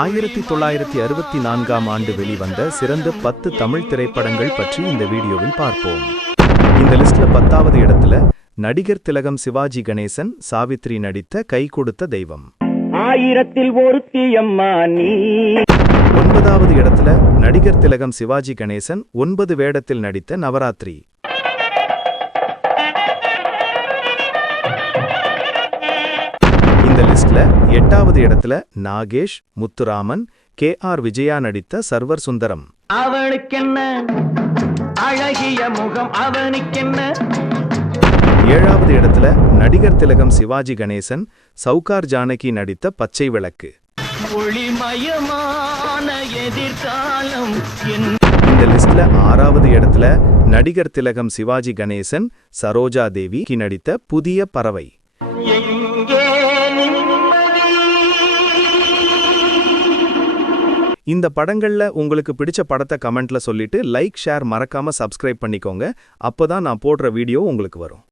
ஆயிரத்தி தொள்ளாயிரத்தி அறுபத்தி நான்காம் ஆண்டு வெளிவந்த சிறந்த பத்து தமிழ் திரைப்படங்கள் பற்றி இந்த வீடியோவில் பார்ப்போம். இந்த லிஸ்ட்ல பத்தாவது இடத்துல நடிகர் திலகம் சிவாஜி கணேசன் சாவித்ரி நடித்த கை கொடுத்த தெய்வம். ஆயிரத்தில் நீ. ஒன்பதாவது இடத்துல நடிகர் திலகம் சிவாஜி கணேசன் ஒன்பது வேடத்தில் நடித்த நவராத்திரி. லிஸ்ட்ல எட்டாவது இடத்துல நாகேஷ் முத்துராமன் கே ஆர் விஜயா நடித்த சர்வர் சுந்தரம். அவனுக்கென்ன? அழகிய முகம் அவனுக்கென்ன? ஏழாவது இடத்துல நடிகர் திலகம் சிவாஜி கணேசன் சவுகார் ஜானகி நடித்த பச்சை விளக்கு. இந்த லிஸ்ட்ல ஆறாவது இடத்துல நடிகர் திலகம் சிவாஜி கணேசன் சரோஜா தேவி நடித்த புதிய பறவை. இந்த படங்கள்ல உங்களுக்கு பிடிச்ச படத்தை கமெண்ட்ல சொல்லிட்டு லைக் ஷேர் மறக்காம சப்ஸ்கிரைப் பண்ணிக்கோங்க. அப்பதான் நான் போடுற வீடியோ உங்களுக்கு வரும்.